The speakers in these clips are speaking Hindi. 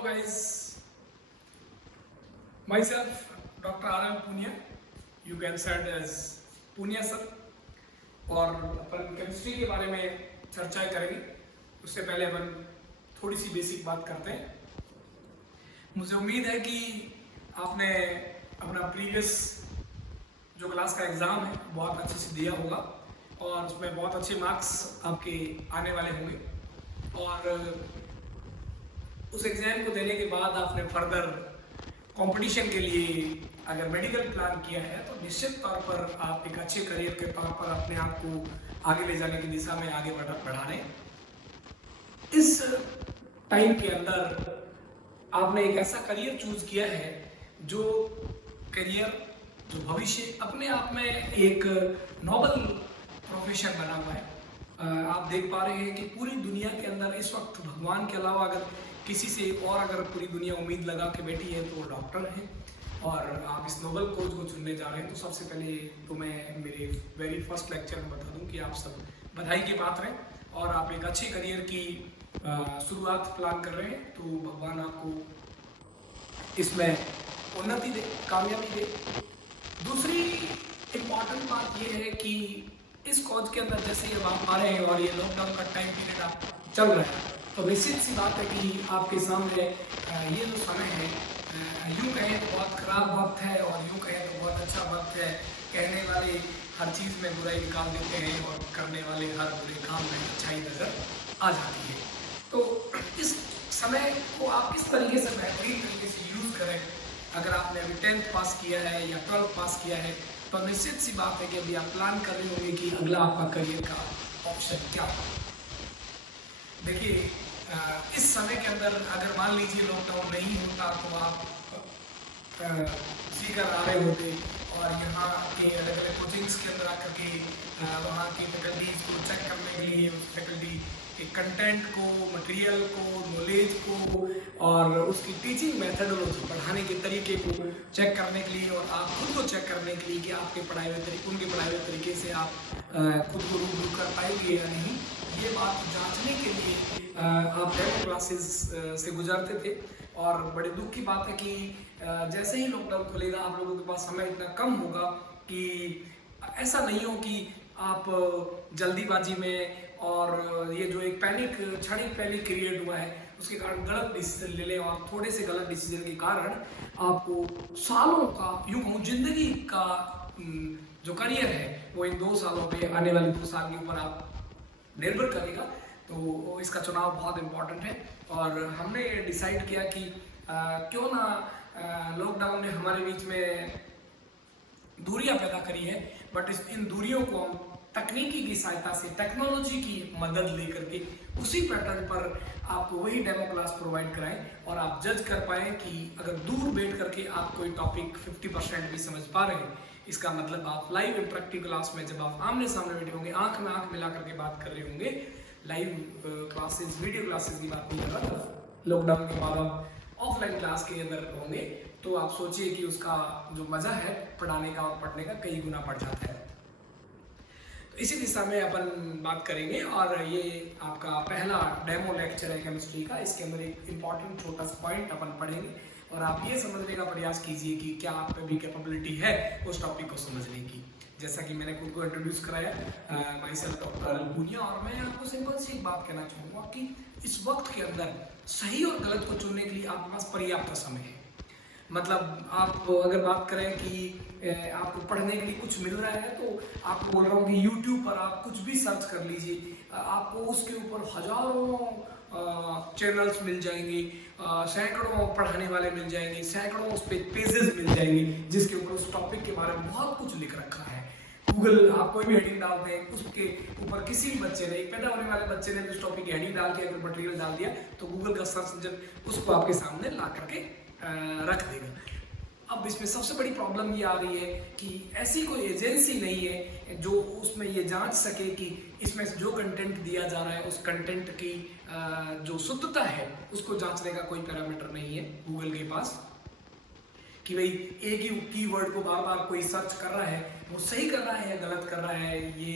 Hello guys, myself Dr. R.M. Punia, you can search as Punia sir। और अपन केमिस्ट्री के बारे में चर्चा करेंगे। उससे पहले अपन थोड़ी सी बेसिक बात करते हैं। मुझे उम्मीद है कि आपने अपना प्रीवियस जो क्लास का एग्ज़ाम है बहुत अच्छे से दिया होगा और उसमें बहुत अच्छे मार्क्स आपके आने वाले होंगे। और उस एग्ज़ाम को देने के बाद आपने फर्दर कंपटीशन के लिए अगर मेडिकल प्लान किया है तो निश्चित तौर पर आप एक अच्छे करियर के तौर पर अपने आप को आगे ले जाने की दिशा में आगे बढ़ा रहे हैं। इस टाइम के अंदर आपने एक ऐसा करियर चूज किया है जो करियर जो भविष्य अपने आप में एक नोबल प्रोफेशन बना हुआ है। आप देख पा रहे हैं कि पूरी दुनिया के अंदर इस वक्त भगवान के अलावा अगर किसी से और अगर पूरी दुनिया उम्मीद लगा के बैठी है तो वो डॉक्टर हैं। और आप इस नोबल कोच को चुनने जा रहे हैं तो सबसे पहले तो मैं मेरे वेरी फर्स्ट लेक्चर में बता दूं कि आप सब बधाई के पात्र हैं और आप एक अच्छे करियर की शुरुआत प्लान कर रहे हैं। तो भगवान आपको इसमें उन्नति दे, कामयाबी दे। दूसरी इम्पॉर्टेंट बात यह है कि इस कोच के अंदर जैसे ये आप आ रहे हैं और ये लॉकडाउन का टाइम पीरियड आप चल रहा है तो निश्चित सी बात है कि आपके सामने ये जो समय है यूँ कहें तो बहुत ख़राब वक्त है और यूँ कहें तो बहुत अच्छा वक्त है। कहने वाले हर चीज़ में बुराई निकाल देते हैं और करने वाले हर बुरे काम में अच्छाई नज़र आ जाती है। तो इस समय को आप किस तरीके से बेहतरीन तरीके से यूज़ करें। अगर आपने अभी 10th पास किया है या 12th पास किया है तो निश्चित सी बात है कि अभी आप प्लान कर रहे होंगे कि अगला आपका करियर का ऑप्शन क्या हो। देखिए इस समय के अंदर अगर मान लीजिए लॉकडाउन नहीं होता तो आप सीकर आ रहे होते और यहाँ के अलग अलग कोचिंग्स के अंदर आकर के वहाँ की फैकल्टीज को चेक करने के लिए उस फैकल्टी के कंटेंट को, मटेरियल को, नॉलेज को और उसकी टीचिंग मेथडोलॉजी, पढ़ाने के तरीके को चेक करने के लिए और आप खुद को चेक करने के लिए कि आपके पढ़ाए हुए तरीके उनके पढ़ाए हुए तरीके से आप खुद को रूबरू कर पाएंगे या नहीं, ये बात जांचने के लिए आप डेमो क्लासेस से गुजरते थे। और बड़े दुख की बात है कि जैसे ही लॉकडाउन खुलेगा आप लोगों के पास समय इतना कम होगा कि ऐसा नहीं हो कि आप जल्दीबाजी में और ये जो एक क्षणिक पैनिक क्रिएट हुआ है उसके कारण गलत डिसीजन ले लें और थोड़े से गलत डिसीजन के कारण आपको सालों का यूँ कहूँ जिंदगी का जो करियर है वो इन 2 सालों पे आने वाले 2 साल के ऊपर आप निर्भर करेगा। तो इसका चुनाव बहुत इम्पोर्टेंट है और हमने डिसाइड किया कि क्यों ना लॉकडाउन ने हमारे बीच में दूरियां पैदा करी है बट इन दूरियों को हम तकनीकी की सहायता से टेक्नोलॉजी की मदद लेकर के उसी पैटर्न पर आपको वही डेमो क्लास प्रोवाइड कराएं और आप जज कर पाएँ कि अगर दूर बैठ करके आप कोई टॉपिक 50% भी समझ पा रहे हैं इसका मतलब आप लाइव इंटरेक्टिव क्लास में जब आप आमने सामने बैठे होंगे, आंख में आंख मिला करके बात कर रहे होंगे, लाइव क्लासेस वीडियो क्लासेस की बात नहीं कर रहा, लॉकडाउन के बाद आप ऑफलाइन क्लास के अंदर होंगे तो आप सोचिए कि उसका जो मज़ा है पढ़ाने का और पढ़ने का कई गुना बढ़ जाता है। तो इसी दिशा में अपन बात करेंगे और ये आपका पहला डेमो लेक्चर है केमिस्ट्री का। इसके अंदर एक इम्पॉर्टेंट छोटा सा पॉइंट अपन पढ़ेंगे और आप ये समझने का प्रयास कीजिए कि क्या आप में भी कैपेबिलिटी है उस टॉपिक को समझने की। जैसा कि मैंने खुद को इंट्रोड्यूस कराया, माई सेल्फ डॉक्टर पुनिया, और मैं आपको सिंपल सी एक बात कहना चाहूँगा कि इस वक्त के अंदर सही और गलत को चुनने के लिए आपके पास पर्याप्त समय है। मतलब आप अगर बात करें कि आपको पढ़ने के लिए कुछ मिल रहा है तो आपको बोल रहा हूँ कि YouTube पर आप कुछ भी सर्च कर लीजिए, आपको उसके ऊपर हजारों चैनल्स मिल जाएंगे, सैकड़ों पढ़ाने वाले मिल जाएंगे, सैकड़ों उस पे पेजेस मिल जाएंगे जिसके ऊपर उस टॉपिक के बारे में बहुत कुछ लिख रखा है। गूगल आप कोई भी हेडिंग डालते हैं उसके ऊपर किसी भी बच्चे ने, एक पैदा होने वाले बच्चे ने उस टॉपिक की हेडिंग डाल के अगर मटेरियल डाल दिया तो गूगल का सर्च इंजन उसको आपके सामने ला करके रख देगा। अब इसमें सबसे बड़ी प्रॉब्लम ये आ रही है कि ऐसी कोई एजेंसी नहीं है जो उसमें ये जांच सके कि इसमें जो कंटेंट दिया जा रहा है उस कंटेंट की जो शुद्धता है उसको जांचने का कोई पैरामीटर नहीं है गूगल के पास कि भाई एक ही कीवर्ड को बार बार कोई सर्च कर रहा है वो सही कर रहा है या गलत कर रहा है। ये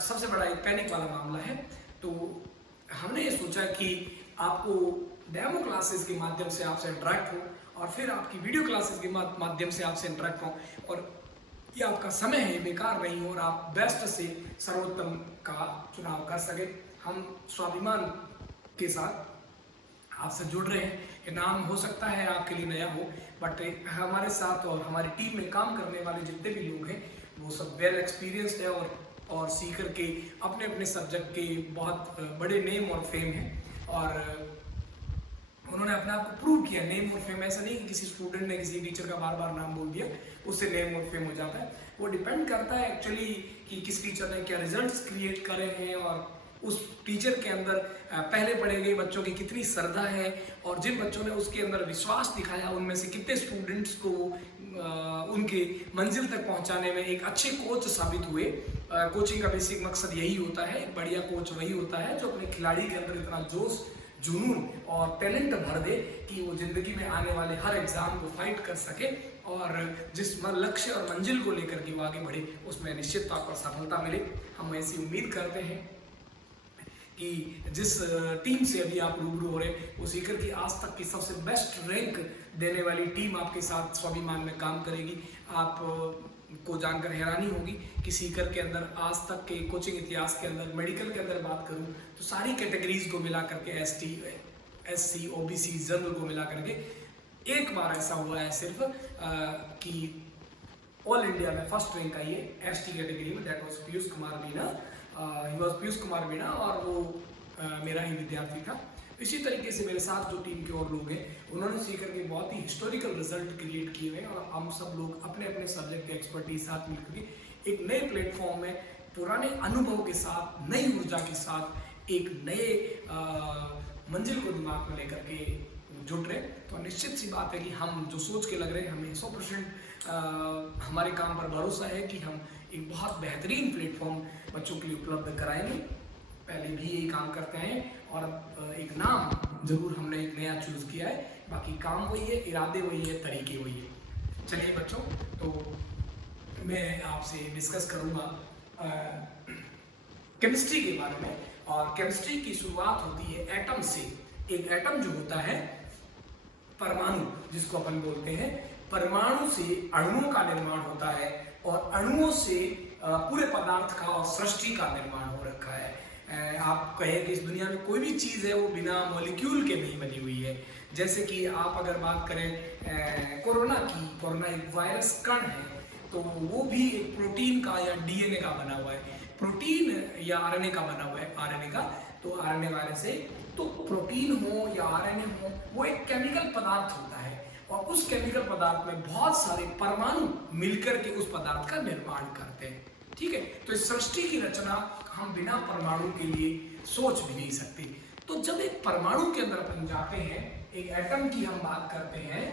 सबसे बड़ा एक पैनिक वाला मामला है। तो हमने ये सोचा कि आपको डेमो क्लासेस के माध्यम से आपसे इंटरेक्ट हूँ और फिर आपकी वीडियो क्लासेस के माध्यम से आपसे इंटरेक्ट हूँ, और ये आपका समय है बेकार नहीं हो और आप बेस्ट से सर्वोत्तम का चुनाव कर सके। हम स्वाभिमान के साथ आपसे जुड़ रहे हैं। ये नाम हो सकता है आपके लिए नया हो, बट हमारे साथ और हमारी टीम में काम करने वाले जितने भी लोग हैं वो सब वेल एक्सपीरियंस्ड है और सीकर के अपने अपने सब्जेक्ट के बहुत बड़े नेम और फेम हैं, और उन्होंने अपने आप को प्रूव किया। नेम और फेम ऐसा नहीं कि किसी स्टूडेंट ने किसी टीचर का बार बार नाम बोल दिया उससे नेम और फेम हो जाता है। वो डिपेंड करता है एक्चुअली कि किस टीचर ने क्या रिजल्ट्स क्रिएट करे हैं और उस टीचर के अंदर पहले पढ़े गए बच्चों की कितनी श्रद्धा है, और जिन बच्चों ने उसके अंदर विश्वास दिखाया उनमें से कितने स्टूडेंट्स को उनके मंजिल तक पहुंचाने में एक अच्छे कोच साबित हुए। कोचिंग का बेसिक मकसद यही होता है, बढ़िया कोच वही होता है जो अपने खिलाड़ी के अंदर इतना जोश, जुनून और टैलेंट भर दे कि वो जिंदगी में आने वाले हर एग्जाम को फाइट कर सके, और जिस लक्ष्य और मंजिल को लेकर के वो आगे बढ़े उसमें निश्चित तौर पर सफलता मिले। हम ऐसी उम्मीद करते हैं कि जिस टीम से अभी आप रूबरू हो रहे हैं वो सीकर की आज तक की सबसे बेस्ट रैंक देने वाली टीम आपके साथ स्वाभिमान में काम करेगी। आप को जानकर हैरानी होगी कि सीकर के अंदर आज तक के कोचिंग इतिहास के अंदर मेडिकल के अंदर बात करूं तो सारी कैटेगरीज को मिला करके ST, SC, OBC, जनरल को मिला करके एक बार ऐसा हुआ है सिर्फ कि ऑल इंडिया में फर्स्ट रैंक आई है ST कैटेगरी में, that was Piyush Kumar Meena. He was Piyush Kumar Meena और वो मेरा ही विद्यार्थी था। इसी तरीके से मेरे साथ जो टीम के और लोग हैं उन्होंने सीकर के बहुत ही हिस्टोरिकल रिजल्ट क्रिएट किए हुए हैं, और हम सब लोग अपने अपने सब्जेक्ट के एक्सपर्टीज साथ मिलकर के एक नए प्लेटफॉर्म में पुराने अनुभव के साथ, नई ऊर्जा के साथ एक नए मंजिल को दिमाग में लेकर के जुट रहे। तो निश्चित सी बात है कि हम जो सोच के लग रहे हैं हमें 100% हमारे काम पर भरोसा है कि हम एक बहुत बेहतरीन प्लेटफॉर्म बच्चों के लिए उपलब्ध कराएंगे। पहले भी यही काम करते हैं और अब एक नाम जरूर हमने एक नया चूज किया है, बाकी काम वही है, इरादे वही है, तरीके वही है। चलिए बच्चों, तो मैं आपसे डिस्कस करूँगा केमिस्ट्री के बारे में, और केमिस्ट्री की शुरुआत होती है एटम से। एक एटम जो होता है परमाणु जिसको अपन बोलते हैं, परमाणु से अणुओं का निर्माण होता है और अणुओं से पूरे पदार्थ का और सृष्टि का निर्माण हो रखा है। आप कहें कि इस दुनिया में कोई भी चीज़ है वो बिना मॉलिक्यूल के नहीं बनी हुई है। जैसे कि आप अगर बात करें कोरोना की, कोरोना एक वायरस कण है तो वो भी एक प्रोटीन का या DNA का बना हुआ है, प्रोटीन या RNA का बना हुआ है, RNA का। तो RNA वायरस है, तो प्रोटीन हो या RNA हो वो एक केमिकल पदार्थ होता है, और उस केमिकल पदार्थ में बहुत सारे परमाणु मिलकर के उस पदार्थ का निर्माण करते हैं। ठीक है, तो इस सृष्टि की रचना हम बिना परमाणु के लिए सोच भी नहीं सकते। तो जब एक परमाणु के अंदर अपन जाते हैं, एक एटम की हम बात करते हैं,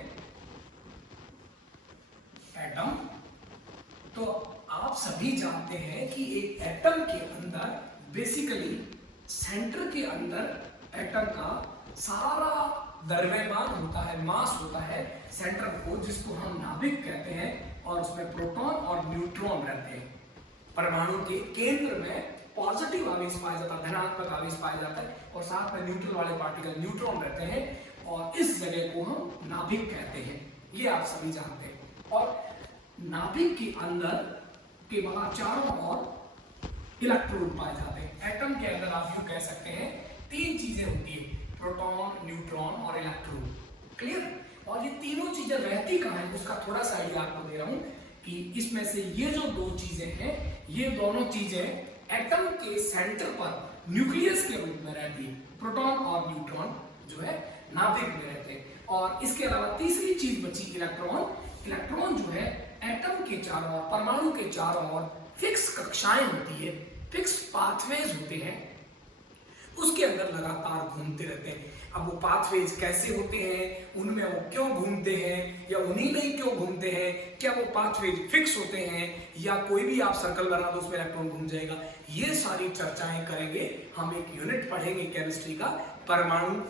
एटम, तो आप सभी जानते हैं कि एक एटम के अंदर बेसिकली सेंटर के अंदर एटम का सारा द्रव्यमान होता है, मास होता है सेंटर को, जिसको हम नाभिक कहते हैं, और उसमें प्रोटॉन और न्यूट्रॉन रहते हैं। परमाणु के केंद्र में पॉजिटिव आवेश पाया जाता है, धनात्मक आवेश पाया जाता है, और साथ में न्यूट्रल वाले पार्टिकल न्यूट्रॉन रहते हैं, और इस जगह को हम नाभिक कहते हैं। ये आप सभी जानते हैं। और नाभिक के अंदर के बाहर चारों ओर इलेक्ट्रॉन पाए जाते हैं। एटम के अंदर आप यूं कह सकते हैं तीन चीजें होती है, प्रोटॉन, न्यूट्रॉन और इलेक्ट्रॉन। क्लियर? और ये तीनों चीजें रहती कहाँ है उसका थोड़ा सा आइडिया आपको दे रहा हूं कि इसमें से ये जो दो चीजें हैं, ये दोनों चीजें एटम के सेंटर पर न्यूक्लियस के रूप में रहती है। प्रोटॉन और न्यूट्रॉन जो है नाभिक में रहते हैं। और इसके अलावा तीसरी चीज बची इलेक्ट्रॉन। इलेक्ट्रॉन जो है एटम के चारों ओर, परमाणु के चारों ओर फिक्स कक्षाएं होती है, फिक्स पाथवेज होते हैं, उसके अंदर लगातार घूमते रहते हैं। अब वो पाथवेज कैसे होते हैं, उनमें वो क्यों घूमते हैं या उन्हीं में ही क्यों घूमते हैं, क्या वो पाथवेज फिक्स होते हैं या कोई भी आप सर्कल बना दो उसमें इलेक्ट्रॉन घूम जाएगा, ये सारी चर्चाएं करेंगे। हम एक यूनिट पढ़ेंगे केमिस्ट्री का, परमाणु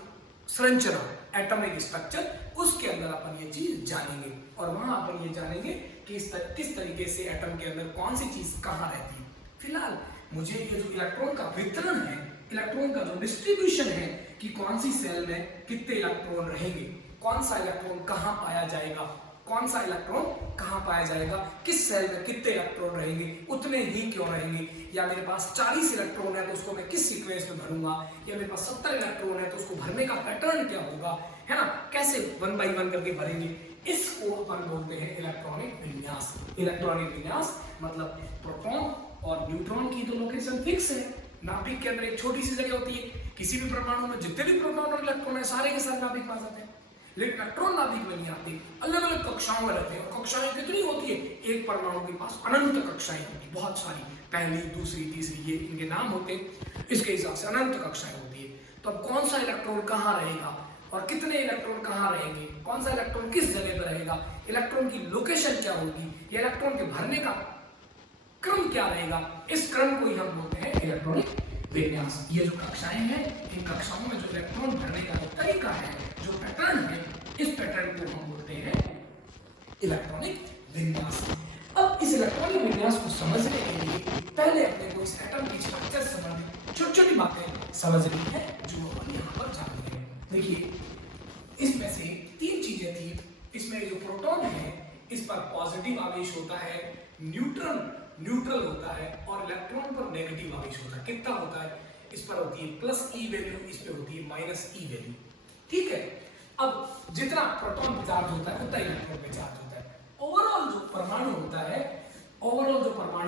संरचना, एटॉमिक स्ट्रक्चर, उसके अंदर अपन ये चीज जानेंगे, और वहां अपन ये जानेंगे कि किस तरीके से एटम के अंदर कौन सी चीज कहाँ रहती है। फिलहाल मुझे ये जो इलेक्ट्रॉन का वितरण है, इलेक्ट्रॉन का जो डिस्ट्रीब्यूशन है कि कौन सी सेल में कितने इलेक्ट्रॉन रहेंगे, कौन सा इलेक्ट्रॉन कहाँ पाया जाएगा, कौन सा इलेक्ट्रॉन कहाँ पाया जाएगा, किस सेल में कितने इलेक्ट्रॉन रहेंगे, उतने ही क्यों रहेंगे, या मेरे पास 40 इलेक्ट्रॉन है तो उसको मैं किस सीक्वेंस में भरूंगा, या मेरे पास 70 इलेक्ट्रॉन है तो उसको भरने का पैटर्न क्या होगा, है ना, कैसे 1 बाय 1 करके भरेंगे, इसको अपन बोलते हैं इलेक्ट्रॉनिक विन्यास। इलेक्ट्रॉनिक विन्यास मतलब प्रोटॉन और न्यूट्रॉन की तो लोकेशन फिक्स है, नाभिक के अंदर एक छोटी सी जगह होती है, किसी भी परमाणु में जितने भी प्रोटॉन और इलेक्ट्रॉन है सारे के सारे नाभिक में आ जाते हैं, लेकिन इलेक्ट्रॉन नाभिक में नहीं आते, अलग अलग कक्षाओं में रहते हैं। और कक्षाएं कितनी होती है, एक परमाणु के पास अनंत कक्षाएं होती, बहुत सारी, पहली दूसरी तीसरी ये इनके नाम होते हैं, इसके हिसाब से अनंत कक्षाएं होती है। तो अब कौन सा इलेक्ट्रॉन कहाँ रहेगा और कितने इलेक्ट्रॉन कहाँ रहेंगे, कौन सा इलेक्ट्रॉन किस जगह पर रहेगा, इलेक्ट्रॉन की लोकेशन क्या होगी, या इलेक्ट्रॉन के भरने का क्रम क्या रहेगा, इस क्रम को ही हम बोलते हैं इलेक्ट्रॉनिक विन्यास। ये जो कक्षाएं हैं, इन कक्षाओं में जो इलेक्ट्रॉन भरने का जो तरीका है, जो पैटर्न है, इस पैटर्न को हम बोलते हैं इलेक्ट्रॉनिक विन्यास। अब इस इलेक्ट्रॉनिक विन्यास को समझने के लिए पहले अपने को इस एटम की स्ट्रक्चर से संबंधित छोटी छोटी बातें समझनी है जो अपन यहाँ पर जानेंगे। देखिए, इसमें से 3 चीजें थी। इसमें जो प्रोटॉन है इस पर पॉजिटिव आवेश होता है, न्यूट्रल होता है, और इलेक्ट्रॉन पर नेगेटिव आवेश होता है। कितना होता है, इस पर होती है प्लस ई वैल्यू, इस पे होती है माइनस ई वैल्यू, ठीक है। अब जितना प्रोटॉन पे चार्ज होता है उतना इलेक्ट्रॉन पे चार्ज होता है। ओवरऑल जो परमाणु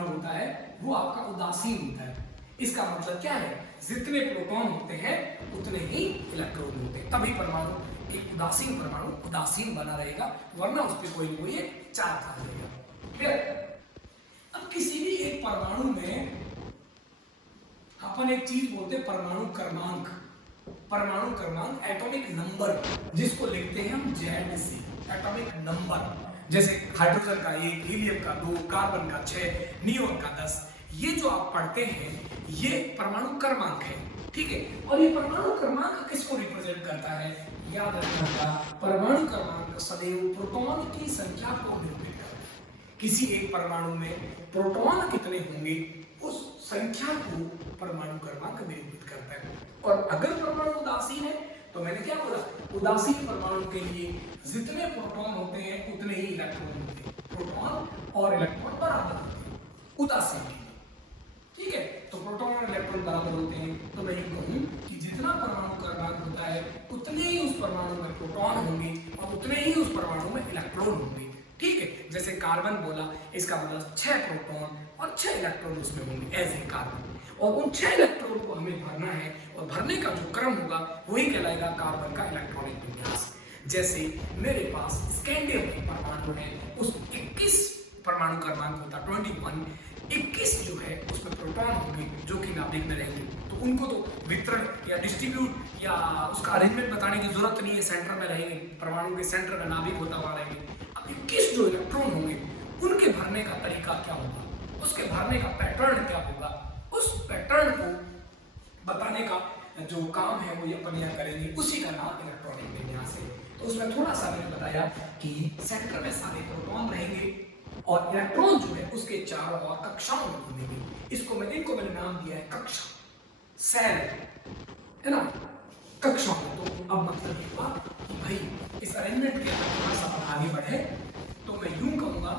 होता है वो आपका उदासीन होता है। इसका मतलब क्या है, जितने प्रोटॉन होते हैं उतने ही इलेक्ट्रॉन होते हैं, तभी परमाणु एक उदासीन बना रहेगा, वरना उस पर कोई एक चार्ज आ जाएगा। क्लियर। अब किसी भी एक परमाणु में अपन एक चीज बोलते हैं परमाणु क्रमांक, एटॉमिक नंबर, जिसको लिखते हैं हम Z से, एटॉमिक नंबर। जैसे हाइड्रोजन का 1, हीलियम का 2, कार्बन का 6, नियोन का 10, ये जो आप पढ़ते हैं ये परमाणु क्रमांक है, ठीक है। और ये परमाणु क्रमांक किसको रिप्रेजेंट करता है, याद रखना, परमाणु क्रमांक सदैव प्रोटॉन की संख्या को निरूपित करता है। किसी एक परमाणु में प्रोटॉन कितने होंगे उस संख्या को परमाणु क्रमांक निरूपित करता है। और अगर परमाणु उदासीन है तो मैंने क्या बोला, उदासीन परमाणु के लिए जितने प्रोटॉन होते हैं उतने ही इलेक्ट्रॉन होते हैं, प्रोटॉन और इलेक्ट्रॉन बराबर होते हैं उदासीन के लिए, ठीक है। तो प्रोटॉन और इलेक्ट्रॉन बराबर होते हैं, तो मैं ये कहूँ कि जितना परमाणु क्रमांक होता है उतने ही उस परमाणु में प्रोटॉन होंगे और उतने ही उस परमाणु में इलेक्ट्रॉन होंगे, ठीक है। जैसे कार्बन बोला, इसका मतलब 6 प्रोटॉन और 6 इलेक्ट्रॉन उसमें होंगे एज ए कार्बन, और उन 6 इलेक्ट्रॉन को हमें भरना है, और भरने का जो क्रम होगा वही कहलाएगा कार्बन का इलेक्ट्रॉनिक विन्यास। जैसे मेरे पास स्कैंडियम के परमाणु है, उस 21 परमाणु क्रमांक होता 21, 21 जो है उसमें प्रोटॉन होंगे जो कि नाभिक में रहेंगे, तो उनको तो वितरण या डिस्ट्रीब्यूट या उसका अरेंजमेंट बताने की जरूरत नहीं है, सेंटर में रहेंगे, परमाणु के सेंटर में नाभिक होता हुआ रहेंगे। अब 21 जो इलेक्ट्रॉन होंगे उनके भरने का तरीका क्या होगा, उसके भरने का पैटर्न क्या होगा, उस पैटर्न को बताने का जो काम है वो ये अपन यहाँ करेंगे, उसी का नाम इलेक्ट्रॉनिक विन्यास है। तो उसमें थोड़ा सा मैंने बताया कि सेंटर में सारे प्रोटॉन रहेंगे और इलेक्ट्रॉन जो है उसके चारों ओर कक्षाओं में घूमेंगे। इनको मैंने नाम दिया है कक्षा, सेल, है ना, कक्षाओं में। तो अब मतलब ये हुआ कि भाई इस अरेंजमेंट के अंदर थोड़ा सा आगे बढ़े तो मैं यूं कहूंगा,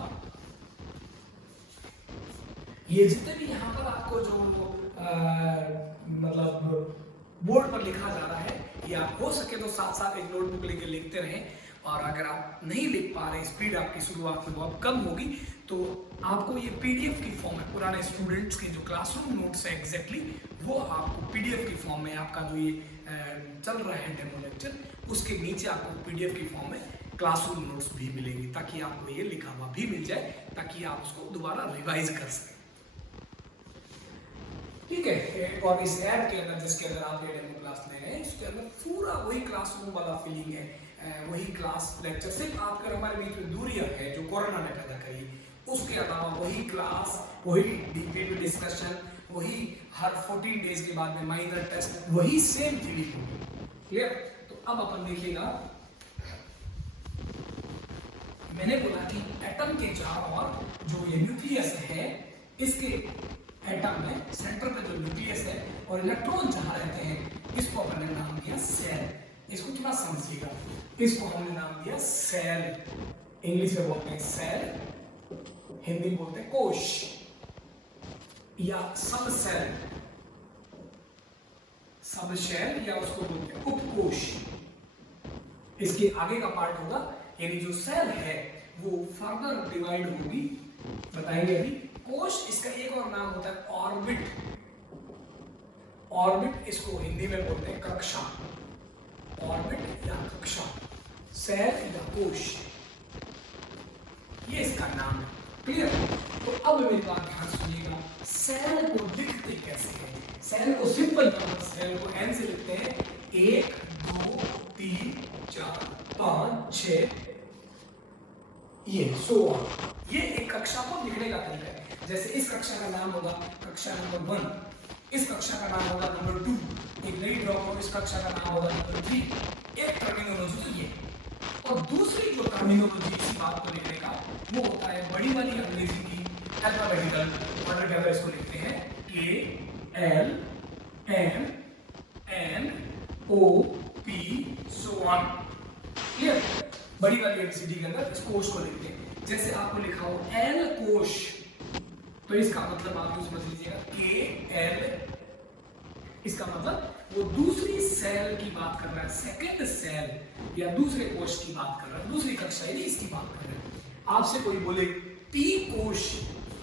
ये जितने भी यहाँ पर आपको जो मतलब बोर्ड पर लिखा जा रहा है, ये आप हो सके तो साथ साथ एक नोटबुक लेके लिखते रहें, और अगर आप नहीं लिख पा रहे, स्पीड आपकी शुरुआत में बहुत कम होगी, तो आपको ये पीडीएफ की फॉर्म है, पुराने स्टूडेंट्स के जो क्लासरूम नोट्स है एग्जैक्टली वो आपको पीडीएफ की फॉर्म में, आपका जो ये चल रहा है डेमो लेक्चर, उसके नीचे आपको पीडीएफ की फॉर्म में क्लासरूम नोट्स भी मिलेंगे, ताकि आपको ये लिखा हुआ भी मिल जाए, ताकि आप उसको दोबारा रिवाइज कर सकें, ठीक है। और इस ऐप के अंदर जिसके अंदर आप ये डेमो क्लास ले रहे हैं, इसके अंदर पूरा वही क्लासरूम वाला फीलिंग है, वही क्लास लेक्चर, सिर्फ आपका हमारे बीच में दूरियां है जो कोरोना ने पैदा करी, उसके अलावा वही क्लास, वही डिबेट डिस्कशन, वही हर 14 डेज के बाद में माइनर टेस्ट, वही सेम फीलिंग होगी, क्लियर। तो अब अपन देखिएगा, मैंने बोला कि एटम के चारों ओर जो ये न्यूक्लियस है, इसके एटम में सेंटर में जो न्यूक्लियस है और इलेक्ट्रॉन जहां रहते हैं, इसको अपन ने नाम दिया सेल। इसको थोड़ा समझिएगा। इसको हमने नाम दिया सेल, इंग्लिश में बोलते हैं सेल, हिंदी में बोलते हैं कोश या सब सेल, सब शेल या उसको बोलते हैं उपकोश। इसके आगे का पार्ट होगा, यानी जो सेल है वो फर्दर डिवाइड होगी, बताएंगे अभी। कोश इसका एक और नाम होता है ऑर्बिट, ऑर्बिट इसको हिंदी में बोलते हैं कक्षा, ऑर्बिट या कक्षा, सेल या कोश, ये इसका नाम है। क्लियर? तो अब मेरी बात ध्यान सुनिएगा, सेल को लिखते कैसे हैं? सेल को सिंपल नंबर, सेल को एन से लिखते हैं, 1 2 3 4 5 6, ये सो ये एक कक्षा को लिखने का तरीका है। जैसे इस कक्षा का नाम होगा कक्षा नंबर 1, इस कक्षा का नाम होगा नंबर 2, एक नई ड्रॉप हो, इस कक्षा का नाम होगा नंबर 3। एक टर्मिनोलॉजी तो ये, और दूसरी जो टर्मिनोलॉजी इसी बात को लिखने का वो होता है बड़ी वाली अंग्रेजी की अल्फाबेटिकल ऑर्डर के अंदर इसको लिखते हैं K L M N O P so on। Clear? बड़ी वाली एबीसीडी के अंदर इस कोश को लिखते हैं। जैसे आपको लिखा हो एल कोश, तो इसका मतलब आप समझ लीजिएगा K L, इसका मतलब वो दूसरी सेल की बात कर रहा है, सेकंड सेल या दूसरे कोश की बात कर रहा है, दूसरी कक्षा यानी इसकी बात कर रहा है। आपसे कोई बोले पी कोश,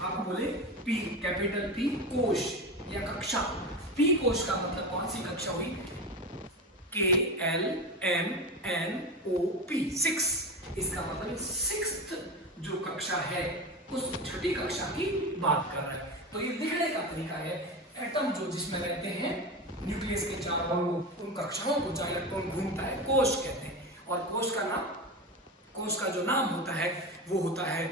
आप बोले पी कैपिटल पी कोश या कक्षा, पी कोश का मतलब कौन सी कक्षा हुई? K L M N O P 6, इसका मतलब 6th जो कक्षा है उस छठी कक्षा की बात कर रहा है। तो ये लिखने का तरीका है, एटम जो जिसमें रहते हैं न्यूक्लियस के चारों ओर, उन कक्षाओं को जहाँ इलेक्ट्रॉन घूमता है कोश कहते हैं। और कोश का नाम, कोश का जो नाम होता है वो होता है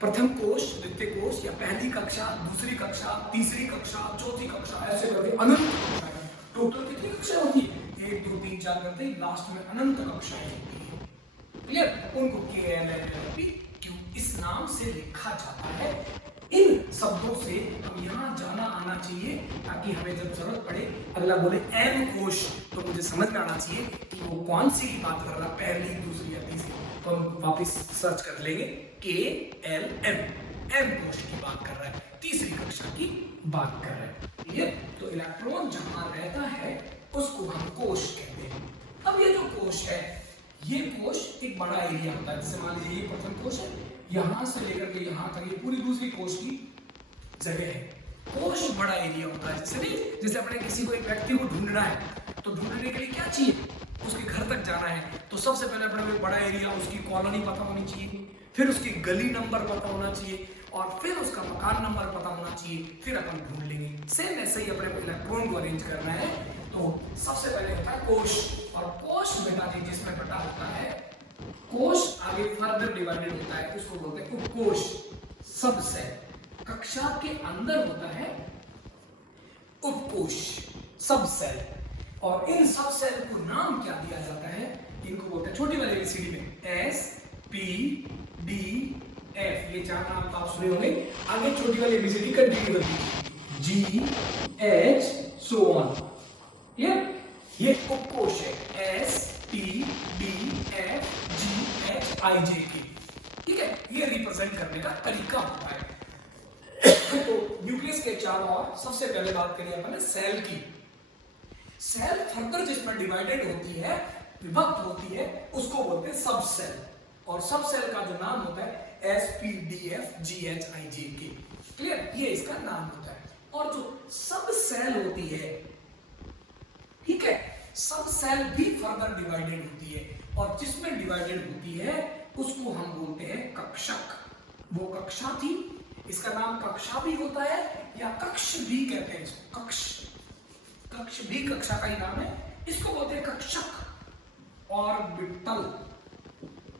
प्रथम कोश, द्वितीय कोश या पहली कक्षा, दूसरी कक्षा, तीसरी कक्षा, चौथी कक्षा, ऐसे करके अनंत कक्षा है। टोटल कितनी कक्षा होती है? 1 2 3 4 करते लास्ट में अनंत कक्षाएं होती है। क्लियर? उनको KLMNOP क्यों इस नाम से लिखा जाता है। इन शब्दों से हम यहाँ जाना आना चाहिए ताकि हमें जब जरूरत पड़े, अगला बोले एम कोश, तो मुझे समझ में आना चाहिए कि वो कौन सी की बात कर रहा है, पहली, दूसरी या तीसरी। तो हम वापस सर्च कर लेंगे, KLM, एम कोश की बात कर रहा है, तीसरी कक्षा की बात कर रहा है। क्लियर? तो इलेक्ट्रॉन जहाँ रहता है उसको हम कोश कहते हैं। अब ये जो कोश है, ये कोश एक बड़ा एरिया होता है। जैसे मान लीजिए ये प्रथम कोश है, यहां से लेकर के यहां तक ये पूरी दूसरी कोश की जगह है। कोश बड़ा एरिया होता है। जैसे नहीं, जैसे अपने किसी को एक व्यक्ति को ढूंढना है, तो ढूंढने के लिए क्या चाहिए? उसके घर तक जाना है तो सबसे पहले अपने को बड़ा एरिया, उसकी कॉलोनी पता होनी चाहिए, फिर उसकी गली नंबर पता होना चाहिए, और फिर उसका मकान नंबर पता होना चाहिए, फिर अपन ढूंढ लेंगे। सेम ऐसे ही अपने को इलेक्ट्रॉन को अरेंज करना है, तो सबसे पहले होता है कोश, और कोश बेटा जी जिसमें बटा होता है, कोश आगे फर्दर डिवाइडेड होता है, उसको बोलते हैं उपकोश, सब सेल। कक्षा के अंदर होता है उपकोश, सब सेल, और इन सब सेल को नाम क्या दिया जाता है? इनको बोलते हैं छोटी वाली एबीसीडी में S P D F, ये चार नाम आप सुने होंगे। आगे छोटी वाली एबीसीडी कंटिन्यू कर दीजिए, G H so on। ये उपकोश है, S P D F G H I J K। ठीक है, ये रिप्रेजेंट करने का तरीका होता है। तो न्यूक्लियस के चारों ओर सबसे पहले बात करिए अपन सेल की। सेल फर्दर जिसमें डिवाइडेड होती है, विभक्त होती है, उसको बोलते हैं सब सेल, और सब सेल का जो नाम होता है S P D F G H I J K। Clear? ये इसका नाम होता है। और जो सब सेल होती है, ठीक है, सब सेल भी फर्दर डिवाइडेड होती है, और जिसमें डिवाइडेड होती है उसको हम बोलते हैं कक्षक। वो कक्षा थी, इसका नाम कक्षा भी होता है या कक्ष भी कहते हैं इसको, कक्ष, कक्ष भी कक्षा का ही नाम है, इसको बोलते हैं कक्षक। ऑर्बिटल,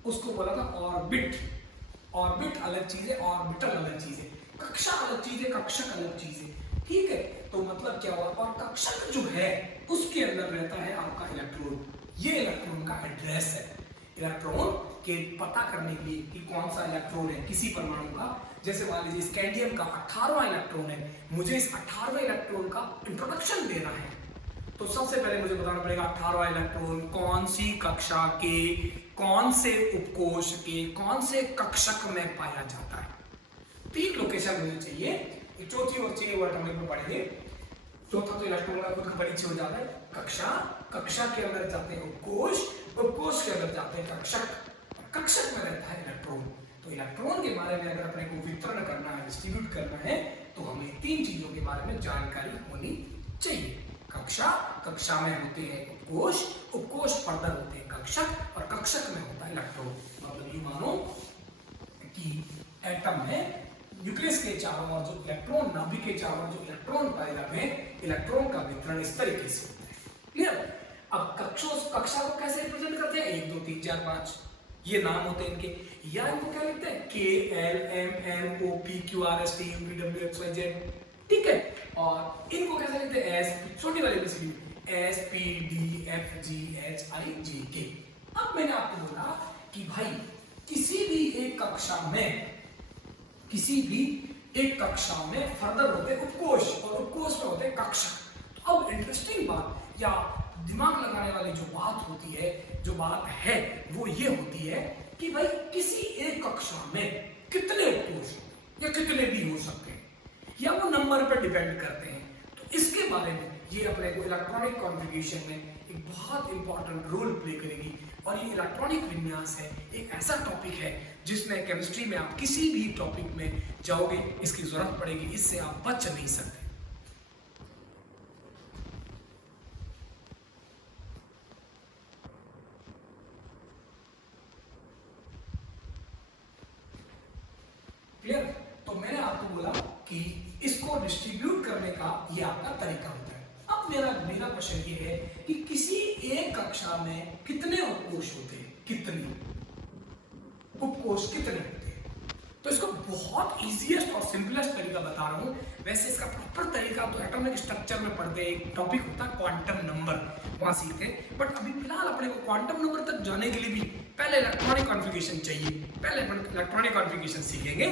उसको बोला था ऑर्बिट, ऑर्बिट अलग चीज है, ऑर्बिटल अलग चीज है, कक्षा अलग चीज है, कक्षक अलग चीज है। ठीक है, तो मतलब क्या हुआ? और कक्षक जो है उसके अंदर रहता है आपका इलेक्ट्रॉन। ये इलेक्ट्रॉन का एड्रेस है। इलेक्ट्रॉन के पता करने के लिए कि कौन सा इलेक्ट्रॉन है किसी परमाणु का, जैसे मान लीजिए स्कैंडियम का 18वां इलेक्ट्रॉन है, मुझे इस 18वें इलेक्ट्रॉन का इंट्रोडक्शन देना है, तो सबसे पहले मुझे बताना पड़ेगा 18वां इलेक्ट्रॉन कौन सी कक्षा के कौन से उपकोष के कौन से कक्षक में पाया जाता है। 3 लोकेशन मुझे चाहिए। चौथी और चाहिए वो एटॉमिक में पढ़ेंगे। चौथा तो इलेक्ट्रॉन का खुद का परिचय हो जाता है। कक्षा, कक्षा के अंदर जाते हैं उपकोष, उपकोष के अंदर जाते हैं कक्षक, कक्षक में रहता है इलेक्ट्रॉन। तो इलेक्ट्रॉन के बारे में अगर अपने को वितरण करना है, डिस्ट्रीब्यूट करना है, तो हमें 3 चीजों के बारे में जानकारी होनी चाहिए। कक्षा, कक्षा में होते हैं उपकोष, उपकोष फर्दर होते हैं कक्षक, और कक्षक में होता है इलेक्ट्रॉन। मतलब ये मानो कि एटम में न्यूक्लियस के चारों ओर जो इलेक्ट्रॉन, नाभिक के चारों ओर जो इलेक्ट्रॉन पाए जाते हैं, इलेक्ट्रॉन का वितरण इस तरीके से होता है। क्लियर? अब कक्षा को कैसे रिप्रेजेंट करते हैं? 1 2 3 4 5 ये नाम होते हैं इनके, या इनको क्या लिखते हैं? K L M N O P Q R S T U V W X Y Z, ठीक है। और इनको कैसे लिखते हैं? S, छोटी वाली ABCD, S P D F G H I J K। अब मैंने आपको बोला कि भाई किसी भी एक कक्षा में, किसी भी एक कक्षा में फर्दर होते हैं उपकोष, और उपकोष में होते हैं कक्षक। तो अब इंटरेस्टिंग बात या दिमाग लगाने वाली जो बात होती है, जो बात है, वो ये होती है कि भाई किसी एक कक्षा में कितने उपकोष या कितने भी हो सकते हैं, या वो नंबर पर डिपेंड करते हैं। तो इसके बारे में ये अपने को इलेक्ट्रॉनिक कॉन्फ़िगरेशन में एक बहुत इंपॉर्टेंट रोल प्ले करेगी। और ये इलेक्ट्रॉनिक विन्यास है, एक ऐसा टॉपिक है जिसमें केमिस्ट्री में आप किसी भी टॉपिक में जाओगे इसकी जरूरत पड़ेगी, इससे आप बच नहीं सकते। क्लियर? तो मैंने आपको बोला कि इसको डिस्ट्रीब्यूट करने का ये आपका तरीका होता है। अब मेरा क्वेश्चन ये है कि किसी एक कक्षा में कितने उपकोष होते हैं, कितने उपकोष कितने होते हैं? तो इसको बहुत इजीएस्ट और सिंपलेस्ट तरीका बता रहा हूं। वैसे इसका प्रॉपर तरीका तो एटॉमिक स्ट्रक्चर में पढ़ते एक टॉपिक होता है क्वांटम नंबर, वहां सीखते हैं। बट अभी फिलहाल अपने को क्वांटम नंबर तक जाने के लिए भी पहले इलेक्ट्रॉनिक कॉन्फ़िगरेशन चाहिए। पहले अपन इलेक्ट्रॉनिक कॉन्फ़िगरेशन सीखेंगे,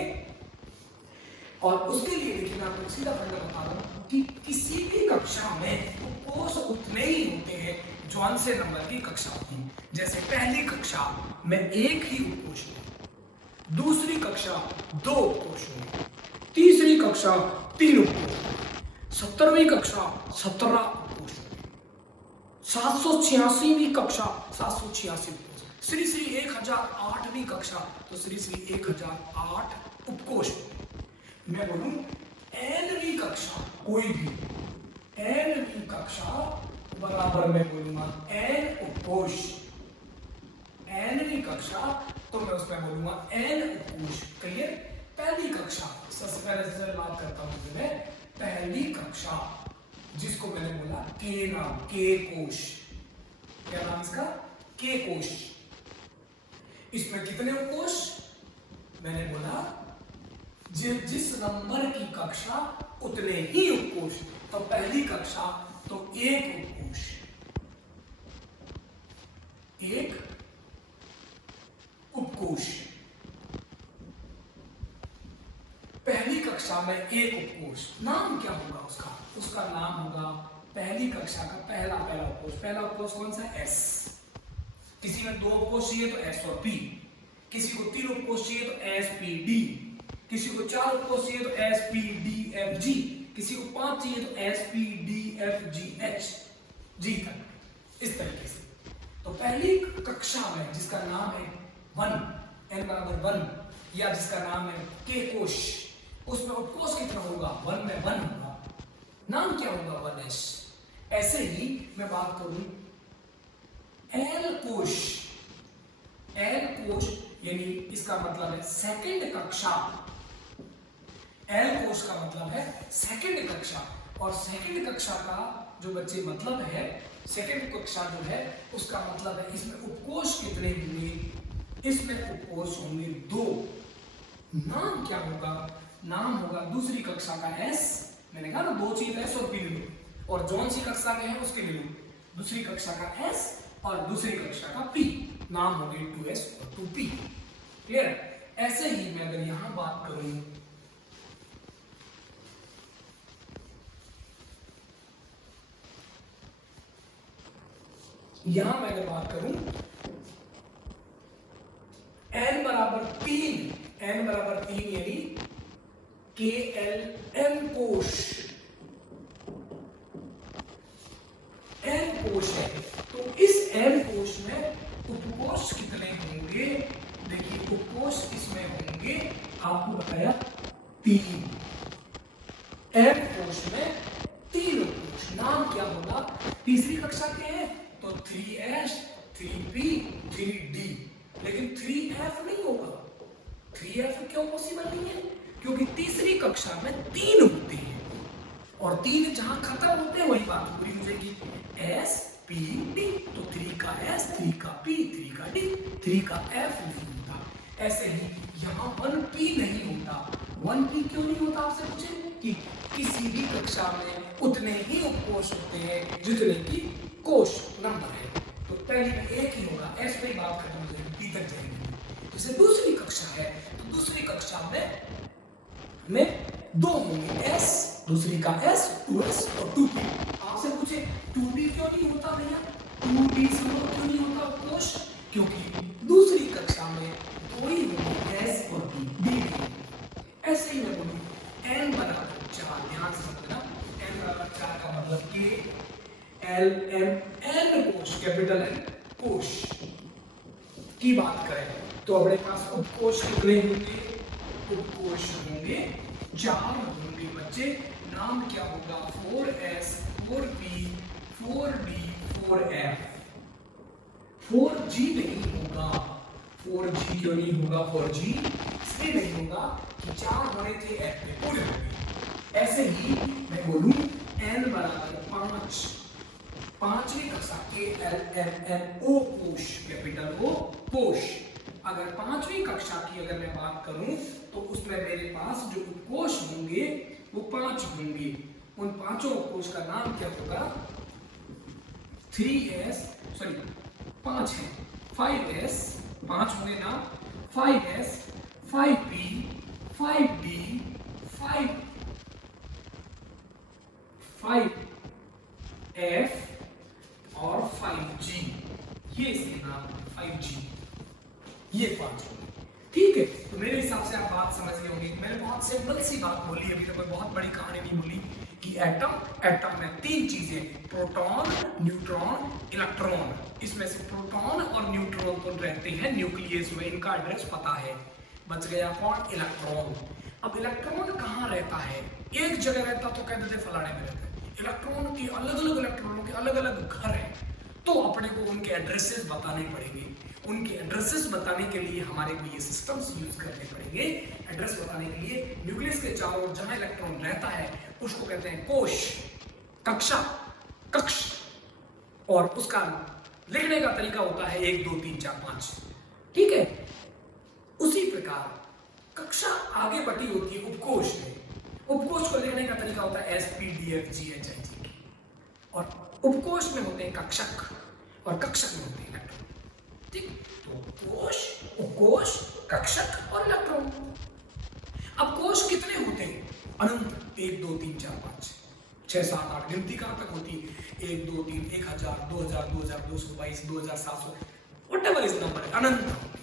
और उसके लिए देखिए मैं आपको सीधा फंडा बता रहा हूं कि किसी भी कक्षा में उपकोष उतने ही होते हैं जौन से नंबर की कक्षा होती है। जैसे पहली कक्षा में 1 ही उपकोष होगा, दूसरी कक्षा 2 उपकोष होंगे, तीसरी कक्षा 3 उपकोष, 17वीं कक्षा 17 उपकोष होंगे, 786वीं कक्षा 786 उपकोष, श्री श्री 1008वीं कक्षा तो श्री श्री 1008 उपकोष। मैं बोलूं nवीं कक्षा, कोई भी nवीं कक्षा बराबर मैं बोलूंगा n उपकोष, nवीं कक्षा तो मैं उसमें बोलूंगा n उपकोष। क्लियर? पहली कक्षा, सबसे पहले से बात करता हूं मैं, पहली कक्षा जिसको मैंने बोला K नाम, K कोश, क्या नाम इसका? K कोश। इसमें कितने उपकोष? मैंने बोला जिस नंबर की कक्षा उतने ही उपकोष। तो पहली कक्षा तो 1 उपकोष, 1 उपकोष, पहली कक्षा में 1 उपकोष। नाम क्या होगा उसका? उसका नाम होगा पहली कक्षा का पहला उपकोष। पहला उपकोष कौन सा? S। किसी में 2 उपकोष चाहिए तो S और P, किसी को 3 उपकोष चाहिए तो S P D, किसी को 4 उपकोष चाहिए तो S P D F G, किसी को 5 चाहिए तो S P D F G H G तक, इस तरीके से। तो पहली कक्षा में जिसका नाम है 1, n बराबर 1, या जिसका नाम है K कोश, उसमें उपकोष कितना होगा? 1 में 1 होगा। नाम क्या होगा? 1s। ऐसे ही मैं बात करूं L कोश, L कोश यानी इसका मतलब है सेकंड कक्षा। L कोश का मतलब है सेकंड कक्षा, और सेकंड कक्षा का जो बच्चे मतलब है, सेकंड कक्षा जो है उसका मतलब है इसमें उपकोष कितने होंगे? इसमें उपकोष होंगे 2। नाम क्या होगा? नाम होगा दूसरी कक्षा का S। मैंने कहा ना 2 चीज S और P ले लो, और जौन सी कक्षा के हैं उसके ले लो। दूसरी कक्षा का S और दूसरी कक्षा का P, नाम हो गए 2S और 2P। क्लियर? ऐसे ही मैं अगर यहां बात करूं यहां मैं अगर बात करूं n बराबर 3, n बराबर 3 यानी KL m कोश, m कोश है, तो इस m कोश में उपकोष कितने होंगे? देखिए उपकोष इसमें होंगे, आपको बताया 3, m कोश में 3 उपकोष। नाम क्या होगा? तीसरी कक्षा के हैं तो 3s 3p 3d, लेकिन 3f नहीं होगा। 3f क्यों पॉसिबल नहीं है? क्योंकि तीसरी कक्षा में 3 होते हैं और 3 जहां खत्म होते हैं वही बात पूरी हो जाएगी। s p d, तो 3 का s 3 का p 3 का d 3 का f नहीं होता। ऐसे ही यहाँ 1p नहीं होता। 1p क्यों नहीं होता आपसे पूछे कि किसी भी कक्षा में उतने ही उपकोष होते हैं जितने की कोश नंबर है, तो पहले में एक ही होगा, s पे बात खत्म हो जाएगी, p तक जाएंगे। जैसे दूसरी कक्षा है तो दूसरी कक्षा में 2 होंगे, s दूसरी का s 2s और 2p। आपसे पूछे 2d क्यों नहीं होता भैया? 2d क्यों नहीं होता उपकोष? क्योंकि दूसरी कक्षा में 2 ही होंगे, s और p, d नहीं। ऐसे ही मैं बोलूं n बराबर 4, ध्यान से समझना, n बराबर 4 का मतलब कि l m n कोश, कैपिटल N कोश की बात करें तो अपने पास उपकोष कितने होंगे? उपकोष होंगे 4 होंगे बच्चे। नाम क्या होगा? 4s 4p 4d 4f। 4g नहीं होगा। 4g क्यों नहीं होगा? 4g इसलिए नहीं होगा कि 4 होने थे f में पूरे हो गए। ऐसे ही मैं बोलूं n बराबर 5, पांचवी कक्षा के l m n o कोश, कैपिटल O कोश। अगर पांचवी कक्षा की अगर मैं बात करूं तो उसमें मेरे पास जो उपकोष होंगे वो 5 होंगे। उन पांचों उपकोष का नाम क्या होगा? 5 है, 5s 5 होंगे ना, 5s 5p 5d 5f और 5g, ये इसके नाम 5g, ये 5 होंगे। ठीक है, तो मेरे हिसाब से आप बात समझ गए होंगे। मैंने बहुत सिंपल सी बात बोली, अभी तक कोई बहुत बड़ी कहानी नहीं बोली कि एटम में 3 चीजें, प्रोटॉन न्यूट्रॉन इलेक्ट्रॉन। इसमें से प्रोटॉन और न्यूट्रॉन तो रहते हैं न्यूक्लियस में, इनका एड्रेस पता है। बच गया कौन? इलेक्ट्रॉन। अब इलेक्ट्रॉन कहाँ रहता है? एक जगह रहता तो कहते थे फलाने में रहता है। इलेक्ट्रॉन के अलग अलग इलेक्ट्रॉनों के अलग अलग घर हैं, तो अपने को उनके एड्रेसेस बताने पड़ेंगे। उनके एड्रेसेस बताने के लिए हमारे को ये सिस्टम्स यूज करने पड़ेंगे। एड्रेस बताने के लिए न्यूक्लियस के चारों ओर जहां इलेक्ट्रॉन रहता है उसको कहते हैं कोश, कक्षा, कक्ष, और उसका लिखने का तरीका होता है 1 2 3 4 5। ठीक है, उसी प्रकार कक्षा आगे बढ़ी होती है उपकोष में। उपकोष को लिखने का तरीका होता है SPDFGHIJ, और उपकोष में होते हैं कक्षक और कक्षक में होते हैं इलेक्ट्रॉन। ठीक, तो कोश, उपकोष, कक्षक और इलेक्ट्रॉन। अब कोश कितने होते हैं? अनंत। 1 2 3 4 5 6 7 8, गिनती कहां तक होती है? 1 2 3 1000 2000 2222 2700, व्हाटएवर इज नंबर, अनंत होंगे।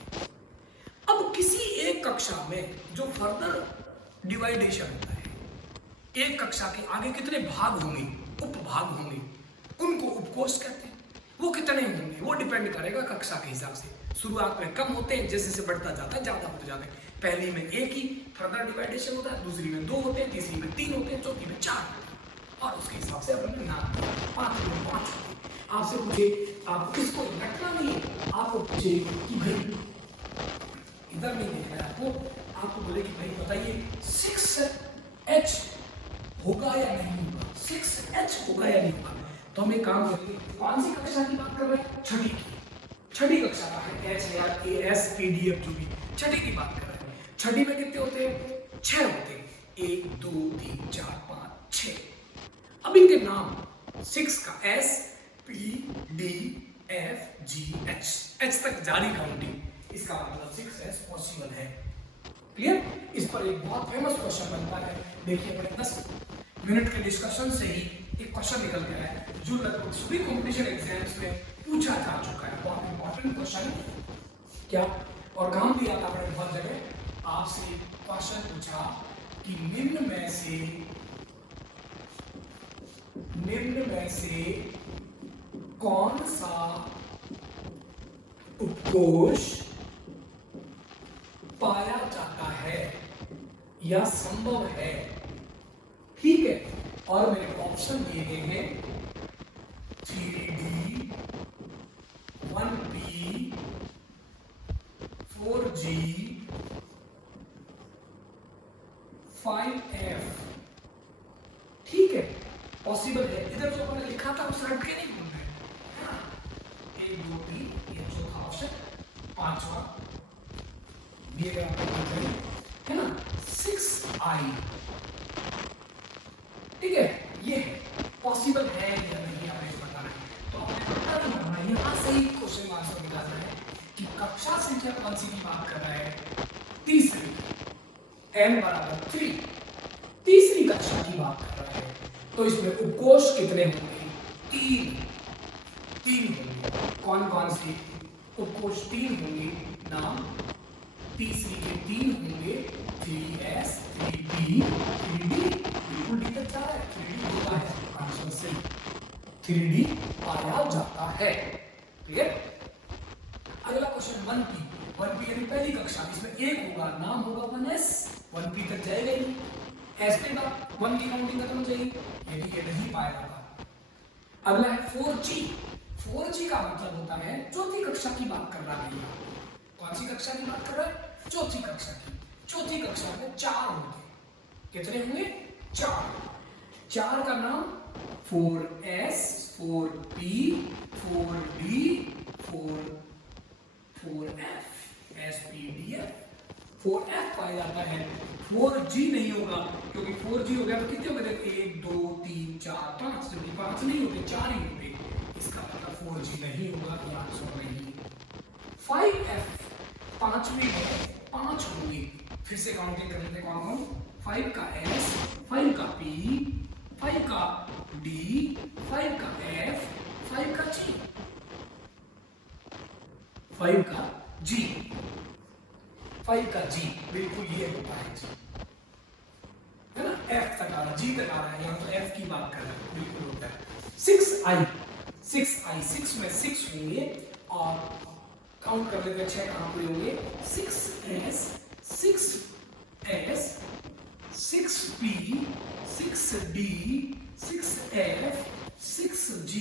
अब किसी एक कक्षा में जो फर्दर डिवाइडेशन होता है, एक कक्षा के आगे कितने भाग होंगे? उपभाग होंगे, उनको उपकोष कहते हैं। वो कितने होंगे वो डिपेंड करेगा कक्षा के हिसाब से। शुरुआत में कम होते हैं, जैसे जैसे बढ़ता जाता है ज्यादा होते जाते हैं। पहली में एक ही फर्दर डिवाइडेशन होता है, दूसरी में 2 होते हैं, तीसरी में 3 होते हैं, चौथी में 4 होते हैं, और उसके हिसाब से अपन नाम 5 होते हैं। आपसे पूछे आप किसको रखना नहीं है, आपको पूछे कि भाई इधर नहीं देखना है आपको बोले कि भाई बताइए 6H होगा या नहीं होगा, 6H होगा या नहीं होगा। तो हम एक काम करेंगे, कौन सी कक्षा की बात कर रहे हैं? छठी की। छठी कक्षा का है H या AS PDF जो भी, छठी की बात कर रहे हैं। छठी में कितने होते हैं? 6 होते हैं, 1 2 3 4 5 6। अब इनके नाम 6 का S P D F G H, H तक जारी काउंटिंग, इसका मतलब 6S पॉसिबल है। क्लियर? इस पर एक बहुत फेमस क्वेश्चन बनता है। देखिए अपने 10 मिनट के डिस्कशन से ही एक क्वेश्चन निकल गया है जो लगभग सभी कॉम्पिटिशन एग्जाम्स में पूछा जा चुका है, बहुत इंपॉर्टेंट क्वेश्चन है क्या, और काम भी आता है बहुत जगह। आपसे क्वेश्चन पूछा कि निम्न में से कौन सा उपकोष पाया जाता है या संभव है, ठीक है। और मेरे ऑप्शन दिए गए हैं 3D, 1P, 4G, 5F, ठीक है, पॉसिबल है। इधर जो मैंने लिखा था उसे हट के नहीं बोलना है ना। 1 2 3 ये चौथा ऑप्शन, पांचवा दिए गए है ना 6I, ठीक है, ये पॉसिबल है या नहीं हमें बताना है। तो हमें पता नहीं करना है, यहाँ से ही क्वेश्चन आंसर निकालना है कि कक्षा संख्या कौन सी की बात कर रहा है, तीसरी, n बराबर 3, तीसरी कक्षा की बात कर रहा है। तो इसमें उपकोष कितने होंगे, 3 होंगे। कौन कौन से उपकोष 3 होंगे, नाम तीसरी के 3 होंगे, 3S, 3B, 3D, बिल्कुल डी तक जा रहा है, 3D होता है, आंसर सही, 3D पाया जाता है, ठीक है। अगला क्वेश्चन 1P यानी पहली कक्षा, इसमें एक होगा, नाम होगा 1S, 1P तक जाएगा ही, S पे 1 की काउंटिंग खत्म हो जाएगी, यदि ये नहीं पाया जाता। अगला है 4G का मतलब होता है चौथी कक्षा की बात कर रहा है। कौन सी कक्षा की बात कर रहा है, चौथी कक्षा की। चौथी कक्षा में 4 होंगे, कितने होंगे, 4 का नाम 4S, 4P, 4D, 4F, SPDF, 4F पाया जाता है। 4G नहीं होगा, क्योंकि 4G हो गया तो कितने हो गए, 1 2 3 4 5, जबकि 5 नहीं होते, 4 ही होते, इसका मतलब 4G नहीं होगा, ये आंसर नहीं। 5F पांचवी है, 5 होंगे, फिर से काउंटिंग कर लेते हैं कौन कौन, 5 का S, 5 का P, 5 का D, 5 का F, 5 का G, 5 का G, 5 का G, बिल्कुल ये होता है G, है ना, F तक आ रहा, G तक आ रहा है, यहाँ तो F की बात कर रहा है, बिल्कुल होता है। 6 में 6 होंगे, और काउंट कर लेते हैं, 6 कहां पूरे होंगे, 6S, 6S, 6P, 6D, 6F, 6G,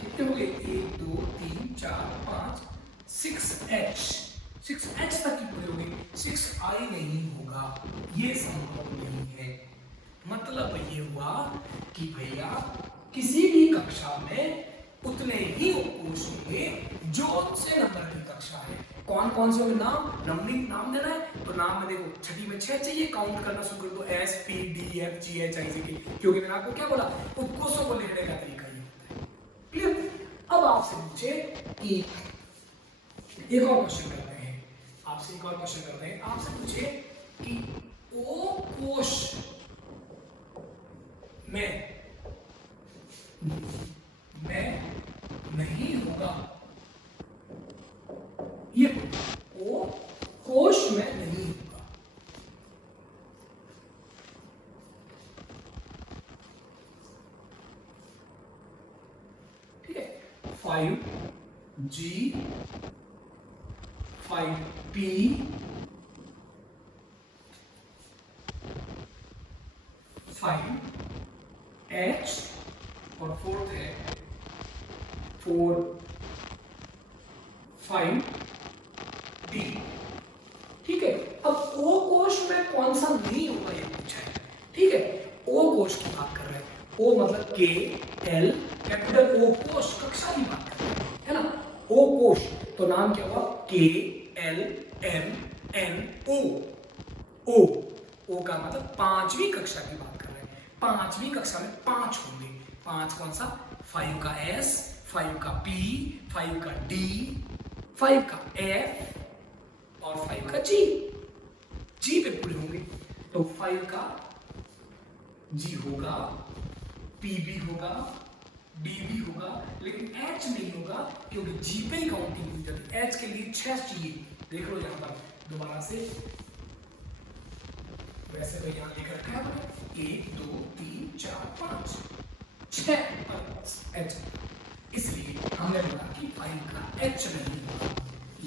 कितने हो गए, 1 2 3 4 5, 6H तक की पूरे हो गए, 6I नहीं होगा, ये संभव नहीं है। मतलब ये हुआ कि भैया किसी भी कक्षा में उतने ही उपकोष होंगे जो से नंबर की कक्षा है। कौन कौन से होंगे, नाम देना है, तो नाम में देखो छठी में 6 चाहिए, काउंट करना शुरू कर दो, S P D F G H I J K, क्योंकि मैंने आपको क्या बोला, उपकोषों को लिखने का तरीका ये होता है, क्लियर। अब आपसे पूछे कि एक और क्वेश्चन करते हैं, आपसे पूछे कि ओ कोश में नहीं होगा, ये ओ कोश में नहीं होगा, ठीक है। 5G, 5P, 5H, और फोर्थ है 4 5D, ठीक है। अब ओ कोश में कौन सा नहीं होगा ये पूछा है, ठीक है। ओ कोश की बात कर रहे हैं, ओ मतलब KL, कैपिटल ओ कोश, कक्षा की बात कर रहे हैं, है ना। ओ कोश तो नाम क्या हुआ, KLMNO, ओ का मतलब पांचवी कक्षा की बात कर रहे हैं, पांचवी कक्षा में 5 होंगे, 5 कौन सा, 5 का S, 5 का P, 5 का D, 5 का F और 5 का G पे पूरे होंगे, तो 5 का G होगा, P भी होगा, डी भी होगा, लेकिन एच नहीं होगा क्योंकि जी पे ही काउंटिंग हुई जाती। एच के लिए 6 चाहिए, देख लो यहाँ पर दोबारा से, वैसे तो यहाँ लिख रखा है 1 2 3 4 5 6 एच, इसलिए हमने बोला कि फाइव का एच नहीं होगा।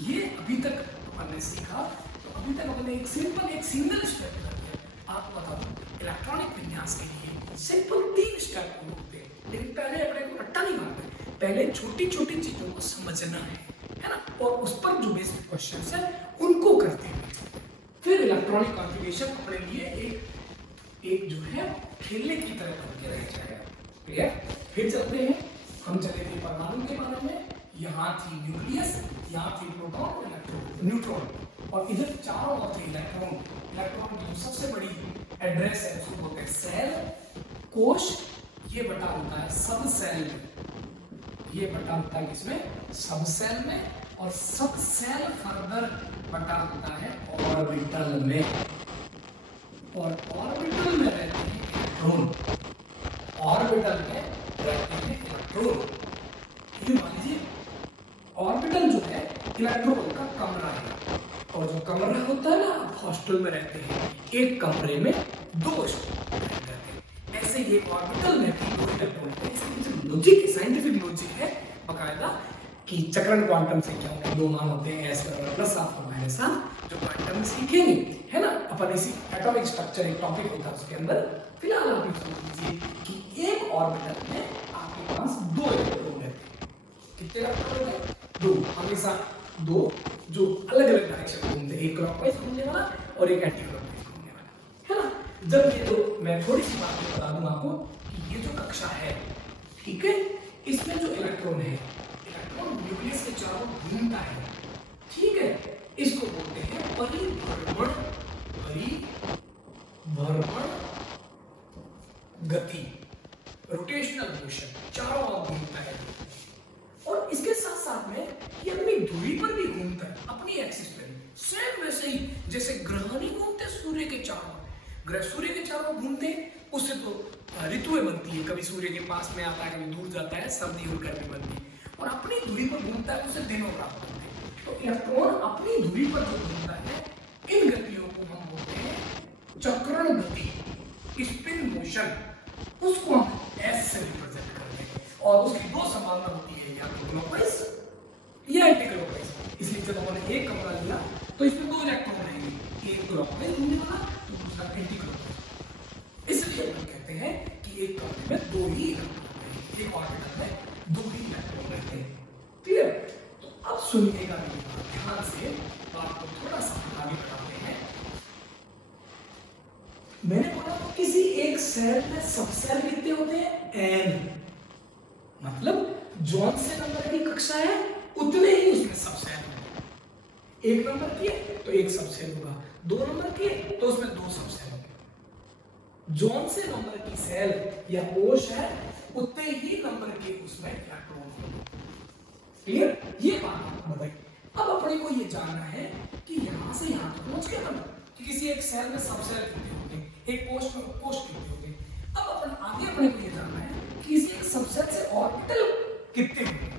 ये अभी तक अपन ने सीखा, तो अभी तक अपने एक सिंगल स्टेप कर दिया। आपको बता दूं इलेक्ट्रॉनिक विन्यास के लिए सिंपल 3 स्टेप होते हैं, लेकिन पहले अपने को रट्टा नहीं मारना, पहले छोटी छोटी चीजों को समझना है ना, और उस पर जो बेसिक क्वेश्चंस है उनको करते हैं। फिर इलेक्ट्रॉनिक कॉन्फ़िगरेशन अपने लिए एक जो है खेलने की तरह करके रह जाएगा। क्लियर? फिर चलते हैं, हम चले थे परमाणु के बारे में, यहाँ थी न्यूक्लियस, यहाँ थी प्रोटॉन, इलेक्ट्रॉन, न्यूट्रॉन, और इधर चारों ओर थे इलेक्ट्रॉन। इलेक्ट्रॉन की जो सबसे बड़ी एड्रेस है उसको बोलते हैं सेल, कोश, ये बटा होता है सब सेल में, ये बटा होता है किसमें? सब सेल में, और सब सेल फर्दर बटा होता है ऑर्बिटल में, और ऑर्बिटल में रहते हैं इलेक्ट्रॉन, ऑर्बिटल में रहते हैं इलेक्ट्रॉन। ये मान लीजिए ऑर्बिटल जो है इलेक्ट्रॉन का कमरा है, और जो कमरा होता है ना, आप हॉस्टल में रहते हैं, एक कमरे में 2 रहते हैं, ऐसे ये ऑर्बिटल में भी 2 इलेक्ट्रॉन है। इसकी लॉजिक, साइंटिफिक लॉजिक है बकायदा कि चक्रण क्वांटम से क्या होता है, 2 मान होते हैं, s बराबर प्लस हाफ और माइनस हाफ, जो क्वांटम सीखेंगे है ना अपन, इसी एटॉमिक स्ट्रक्चर एक टॉपिक होता है उसके अंदर। फिलहाल आप ये समझ लीजिए कि एक ऑर्बिटल में आपके पास 2 इलेक्ट्रॉन रहते हैं। कितने इलेक्ट्रॉन रहते हैं? 2, हमेशा 2, जो अलग अलग डायरेक्शन में घूमते हैं, एक क्लॉकवाइज घूमने वाला और एक एंटी क्लॉकवाइज घूमने वाला, है ना। जब ये तो मैं थोड़ी सी बात बता दूं आपको कि ये जो कक्षा है, ठीक है, इसमें जो इलेक्ट्रॉन है, इलेक्ट्रॉन न्यूक्लियस के चारों घूमता है, ठीक है, इसको बोलते हैं परिभ्रमण, परिभ्रमण गति, रोटेशनल मोशन, चारों ओर घूमता है। और इसके साथ साथ में ये अपनी दूरी पर भी घूमता है, अपनी एक्सिस पर, सेम वैसे ही जैसे ग्रह नहीं घूमते सूर्य के चारों, ग्रह सूर्य के चारों घूमते हैं, उससे तो ऋतुएं बनती है, कभी सूर्य के पास में आता है, कभी दूर जाता है, सर्दी और गर्मी बनती है, और अपनी दूरी पर घूमता है, उससे दिनों प्राप्त होते हैं। तो इलेक्ट्रॉन अपनी दूरी पर जो घूमता है, इन गतियों को हम बोलते हैं चक्रण गति, स्पिन मोशन, उसको हम एस से रिप्रेजेंट करते हैं, और उसकी 2 संभावना होती है, या तो क्लॉकवाइज या एंटी क्लॉकवाइज। इसलिए जब हमने एक कमरा लिया तो इसमें 2 इलेक्ट्रॉन रहेंगे, एक क्लॉकवाइज घूमने वाला, तो दूसरा एंटी क्लॉकवाइज। इसलिए हम कहते हैं कि एक कमरे में 2 ही इलेक्ट्रॉन रहेंगे, एक ऑर्बिटल में 2 ही इलेक्ट्रॉन रहते हैं। क्लियर? तो अब सुनिएगा ध्यान से, बात को थोड़ा सा आगे बढ़ाते हैं। मैंने बोला तो किसी एक सेल में सब सेल कितने होते हैं? n, मतलब जौन से नंबर की कक्षा है उतने ही उसमें सब सेल होंगे। 1 नंबर की है तो 1 सब सेल होगा, 2 नंबर की है तो उसमें 2 सब सेल होंगे। जौन से नंबर की सेल या कोश है उतने ही नंबर के उसमें इलेक्ट्रॉन होंगे। क्लियर? ये बात आपको बताई। अब अपने को ये जानना है कि यहां से यहां तक पहुंच गए हम कि किसी एक सेल में सब सेल कितने होंगे, एक कोश में कोश कितने होंगे। अब अपन आगे अपने को ये जानना है कि किसी एक सबसेट से ऑर्बिटल कितने होंगे।